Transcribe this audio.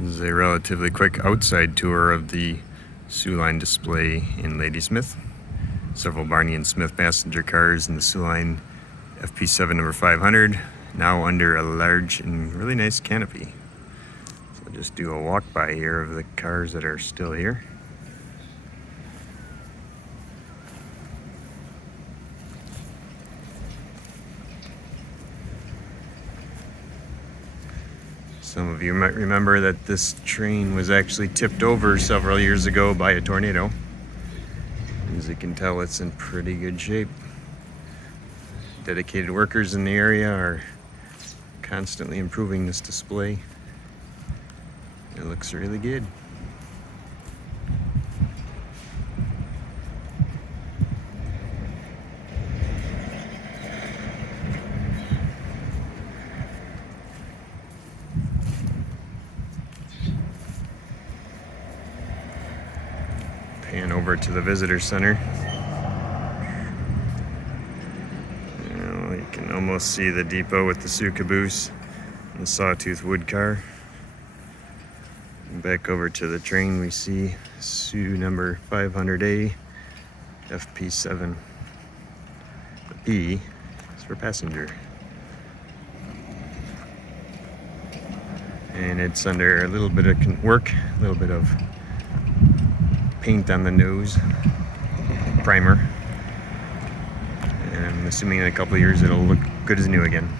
This is a relatively quick outside tour of the Soo Line display in Ladysmith. Several Barney and Smith passenger cars in the Soo Line FP7 number 500, now under a large and really nice canopy. So I'll just do a walk by here of the cars that are still here. Some of you might remember that this train was actually tipped over several years ago by a tornado. As you can tell, it's in pretty good shape. Dedicated workers in the area are constantly improving this display. It looks really good. Pan over to the visitor center. You can almost see the depot with the Soo caboose and the sawtooth wood car. And back over to the train, we see Soo number 500A, FP7. The P is for passenger. And it's under a little bit of work, a little bit of paint on the nose, primer, and I'm assuming in a couple of years it'll look good as new again.